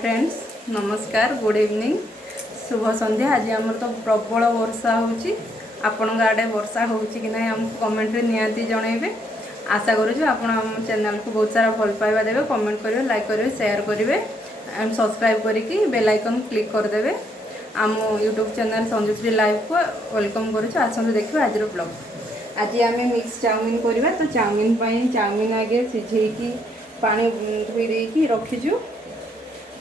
Friends नमस्कार good evening शुभ संध्या। आज आम तो प्रबल वर्षा होची आपण आड़े वर्षा होची कि ना हमको कमेंट रे निहाती जनइबे। आशा करूँ आपण आम चैनल को बहुत सारा भल पाइबा देवे, कमेंट करेंगे, लाइक करेंगे, शेयर करेंगे एंड सब्सक्राइब करके बेल आइकन क्लिक करदेवे। आम यूट्यूब चैनल संजुश्री लाइव को वेलकम करुँ। आसतु देखिए आज ब्लॉग। आज आम मिक्स चाउमिन करवा। तो चाउमिन आगे सिझेकी पानी धोई देकी रखीचु।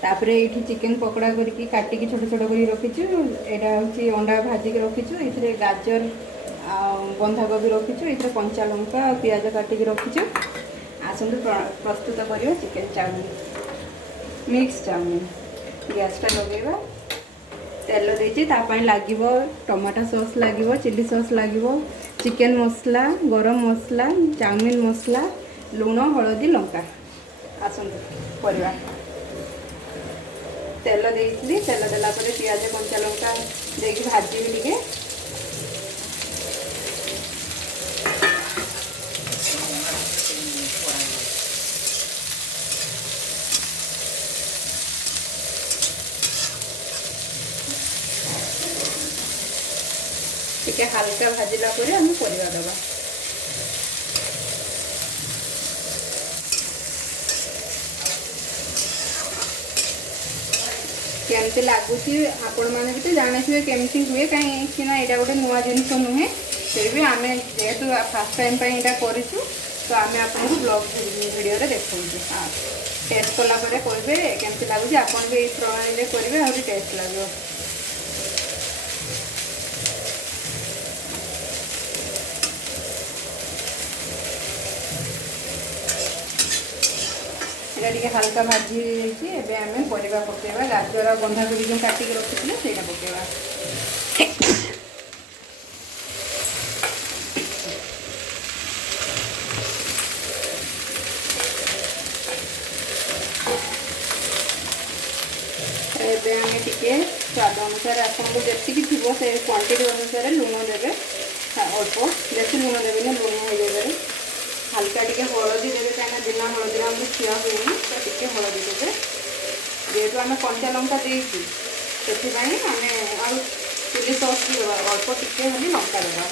तापर ये चिकेन पकोड़ा करके काटिकी छोट छोट कर रखीचु। यहाँ हूँ अंडा भाजिक रखीचु। ये गाजर बंधाकोबी रखीचु। ये कंचा लंका पियाज काटिकी रखीचु। आसतु प्रस्तुत करवा चिकेन चाउमिन मिक्स चाउमिन। गैसटा लगेगा, तेल देती लगे टमाटो सॉस लगे, चिली सॉस लगे, चिकेन मसला, गरम मसला, चाउमिन मसला, लुण, हलदी, लंका। आसतु करवा। तेल देती तेल देला पियाज कंचा लंका देकी भाजी टिके। टिके हल्का भाजिला पर आम परिवा दबा। केमती लगुच आपण मैंने भी तो जाने केमती हुए कहीं यहाँ गोटे नुआ जिनस नुहे। फिर भी आम जेहेतु फास्ट टाइम यहाँ करूँ तो आम आपको ब्लॉग वीडियो देखा। हाँ टेस्ट कलापर कहे केमती लगुच। आपन भी प्रणाली करेंगे आहरी टेस्ट लगे। ये हल्का भाजी आम परिवा पकेवा। गाजर बंधाकोबी जो काटिक रखी से पकेवा। एवं टिके स्वाद अनुसार आपको जी थी से क्वांटिटी अनुसार लुण देवे। अल्प बेसी लुण देवे लुण हो जाए। हल्का टिके हलदी देवे कहीं बिना हलदी आम खिया हुए तो टिके हलदी देवे। जेहेतु आम कंचा लंका देती से आम चिली सॉस भी देवा। अल्प टिके खाली लंका देवा।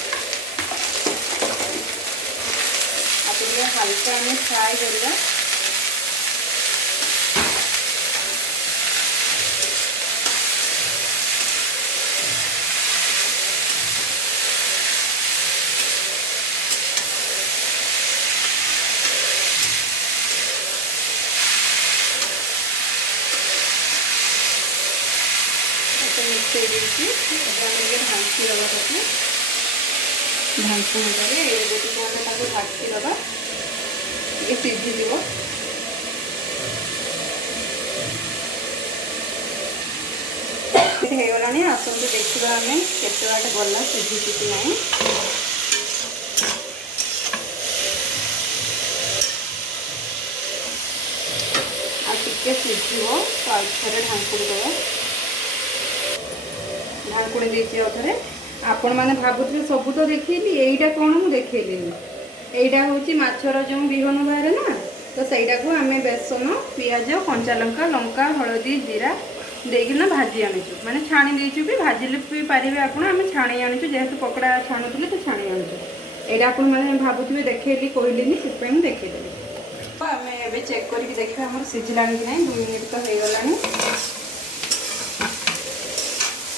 आप हल्का आम फ्राए करवा। ढांकी दबा ताकू ढांकी गोटे ढांकी दबा ये सीझी होगला। आसतु देखा आम केते बाटे गला सीझी कि ना। टे सीझ तो आउे ढांकुड़ी दबा। ढांकुड़ी देती आउे आपण मैंने भावुथे सब तो देखली यहीटा कौन मुझे देखली। यहाँ हूँ माछर जो विहन बाहर ना तो सहीटा को आम बेसन पियाज कंचा लंका लंका हलदी जीरा देना भाजी आनीचु। माने छाणी देचु भी भाजिले भी पारे आप छाणी आनीचु। जेहेतु पकड़ा छाणुले तो छाणी आनीचु। यहाँ आप भावुथे देखली कहली से देखीदेली। आम ए चेक करके देखा आम सीझला कि ना। 2 मिनिट तो हो गला।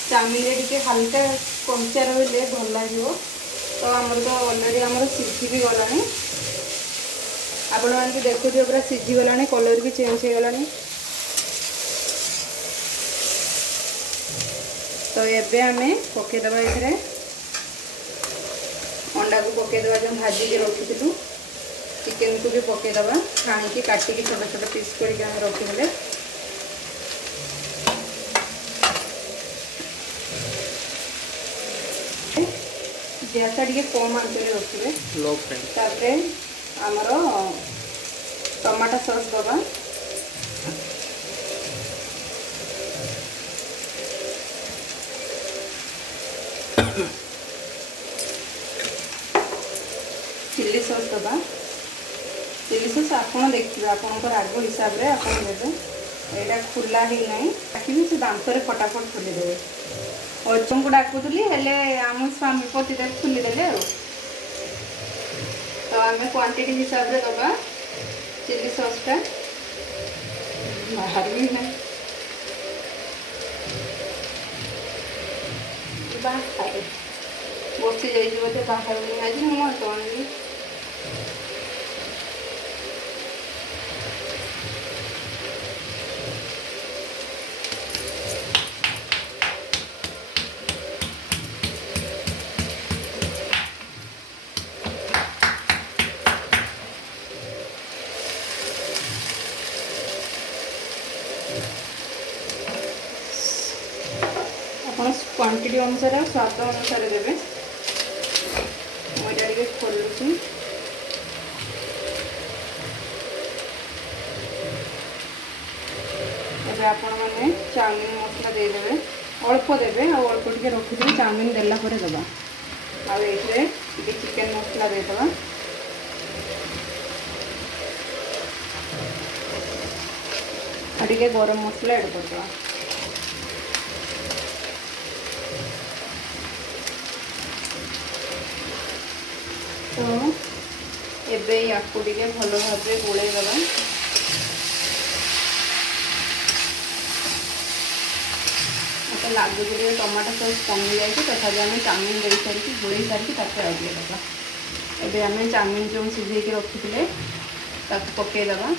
चाउमिन टे हल्का कंचा रही भल लगे। तो आमर तो अलरेडी आम सीझी भी गला। आपण मैंने देखुए पूरा सीझी गला। कलर भी चेंज हो गला। तो ये आम पकईदबा ये अंडा को पकईदबा जो भाजिक रखी। चिकेन को भी पकईदबा छाणी काटिकी छोट छोट पीस करके रखीदे। गैस टे कम आंच रखिए। तापर आमर टमाटो सॉस दबा। चिली सॉस दबा। चिली सॉस आप देखिए आपण राग हिसाब से आप देते। ଏଇଟା ଖୋଲା ହେଇନାହିଁ, ଡାକିବି ସେ ଦାନ୍ତରେ ଫଟାଫଟ ଖୋଲିଦେବେ। ଅଜଙ୍କୁ ଡାକୁଥିଲି ହେଲେ ଆମ ସ୍ୱାମୀ ପତିଦେବ ଖୋଲିଦେଲେ ଆଉ। ତ ଆମେ କ୍ୱାଣ୍ଟିଟି ହିସାବରେ ଦେବା ଚିଲି ସସ୍ଟା। ବାହାରିବି ନାହିଁ ବାହାରେ ବସି ଯାଇଛି ବୋଧେ, ବାହାରୁନି ଆଜି। ମୁଁ ତ ଆଣିବି ଆପଣ କ୍ୱାଣ୍ଟିଟି ଅନୁସାରେ ସ୍ୱାଦ ଅନୁସାରେ ଦେବେ। ମୁଁ ଏଇଟା ଟିକେ ଖୋଲୁଛି। ଏବେ ଆପଣମାନେ ଚାଉମିନ ମସଲା ଦେଇଦେବେ, ଅଳ୍ପ ଦେବେ ଆଉ ଅଳ୍ପ ଟିକେ ରଖିଦେବେ, ଚାଉମିନ ଦେଲା ପରେ ଦେବା। ଆଉ ଏଇଥିରେ ଟିକେ ଚିକେନ ମସଲା ଦେଇଦେବା। ଆଉ ଟିକେ ଗରମ ମସଲା ଆଡ଼୍ କରିଦେବା। ତ ଏବେ ୟାକୁ ଟିକେ ଭଲ ଭାବରେ ଗୋଳେଇ ଦେବା। ମୋତେ ଲାଗୁଛି ଯେ ଟମାଟୋ ସସ୍ କମିଯାଇଛି, ତଥାପି ଆମେ ଚାଉମିନ ଦେଇସାରିକି ଗୋଳେଇ ସାରିକି ତାକୁ ଆଉ ଟିକେ ଦେବା। ଏବେ ଆମେ ଚାଉମିନ ଯେଉଁ ସିଝେଇକି ରଖିଥିଲେ ତାକୁ ପକାଇଦେବା।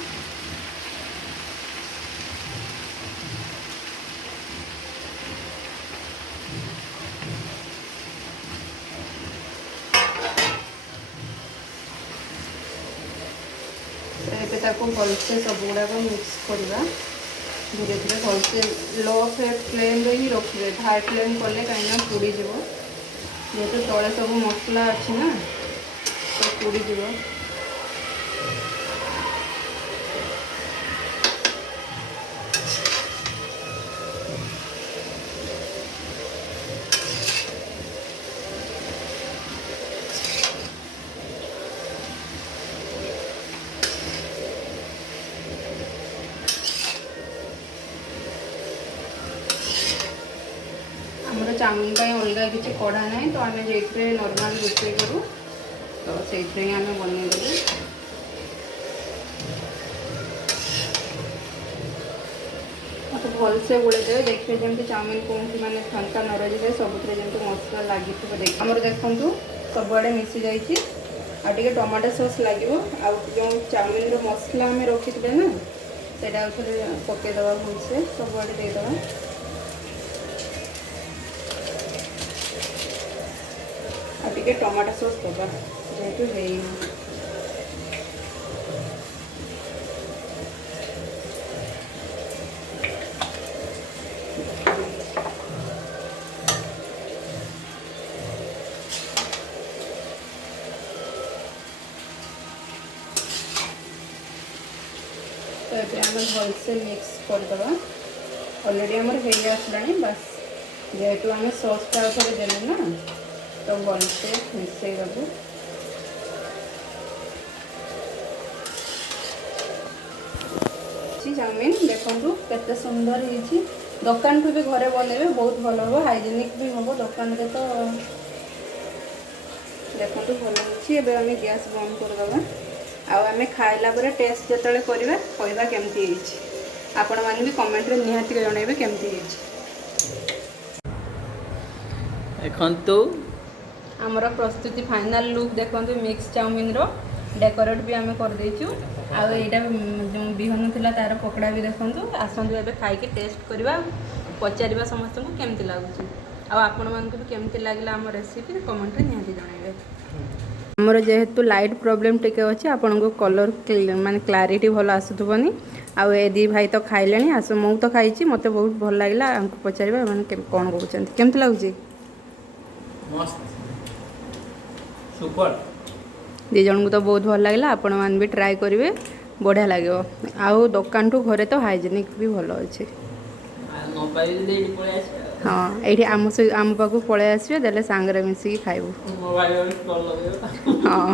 ଏବେ ତାକୁ ଭଲସେ ସବୁଗୁଡ଼ାକ ମିକ୍ସ କରିବା। ଧୀରେ ଧୀରେ ଭଲସେ लो फ्लेम्रे ही रखिए, हाई फ्लेम कले कहीं पोड़ीଯିବ। जेहेतु तले सब मसला अच्छी ना तो पोड़ीଯିବ। आमर चाउमिन अलग किसी कड़ा ना, तो आम जो नॉर्मल रोषे करूँ तो से आम बनईदेलु। तो भलसे गोले देवे, देखिए जमी चाउमिन कौन माने फांका न रही है, सबुत जमी मसला लगी देख आमर देखूँ सबुआड़े मिसी जाइए। आ टमाटो सॉस लगे जो चाउमिन मसला आम रखी थे ना सेटा पकईदे भलसे सबुआड़े देदेवा। टे टमाटो सॉस दबा जेहेतु है तो ये आम भलसे मिक्स करदे। ऑलरेडी आमर हो आसला बस, जेहेतु आम सॉसटा थे देले ना तो भलसे मिसई देबू। चाउमिन देखु केते सुंदर है, दुकान ठू भी घरे बनइबे बहुत भल हम, हाइजेनिक भी हम दुकान रे। तो देखो भल हो। आम गैस बंद करदे। आम खाइला टेस्ट जो करवा केमती आपण मैंने भी कमेंट रे निहाती जनइबे केमती आमर प्रस्तुति फाइनल लुक देखो मिक्स चाउमिन रो डेकोरेट भी आम कर देचु। आईटा जो बिहन थिला तार पकड़ा भी देखो। आसतु ए खाई टेस्ट करवा, पचार समस्त को केमती लगुच, आपण मानक भी केमती लगे आम रेसिपी कमेंट रे निहाती जनइबे। आमर जेहेतु लाइट प्रॉब्लम टिके अच्छे, आपण को कलर माने क्लारिटी भल आसुथबनी। आउ ए दी भाई तो खाइले आस मु तो खाई मत बहुत भल लगे। आमको पचार मैंने कौन कहते केमती लगुच सुपर। दी जन को तो बहुत भल लगे, आपण मैंने भी ट्राए करेंगे बढ़िया लगे। आउ दुकान ठू घरे तो हाइजेनिक भी भल अच्छे। हाँ ये आम पाक पलि आसवे देले सांगरे मिसिकी खाइबू। हाँ।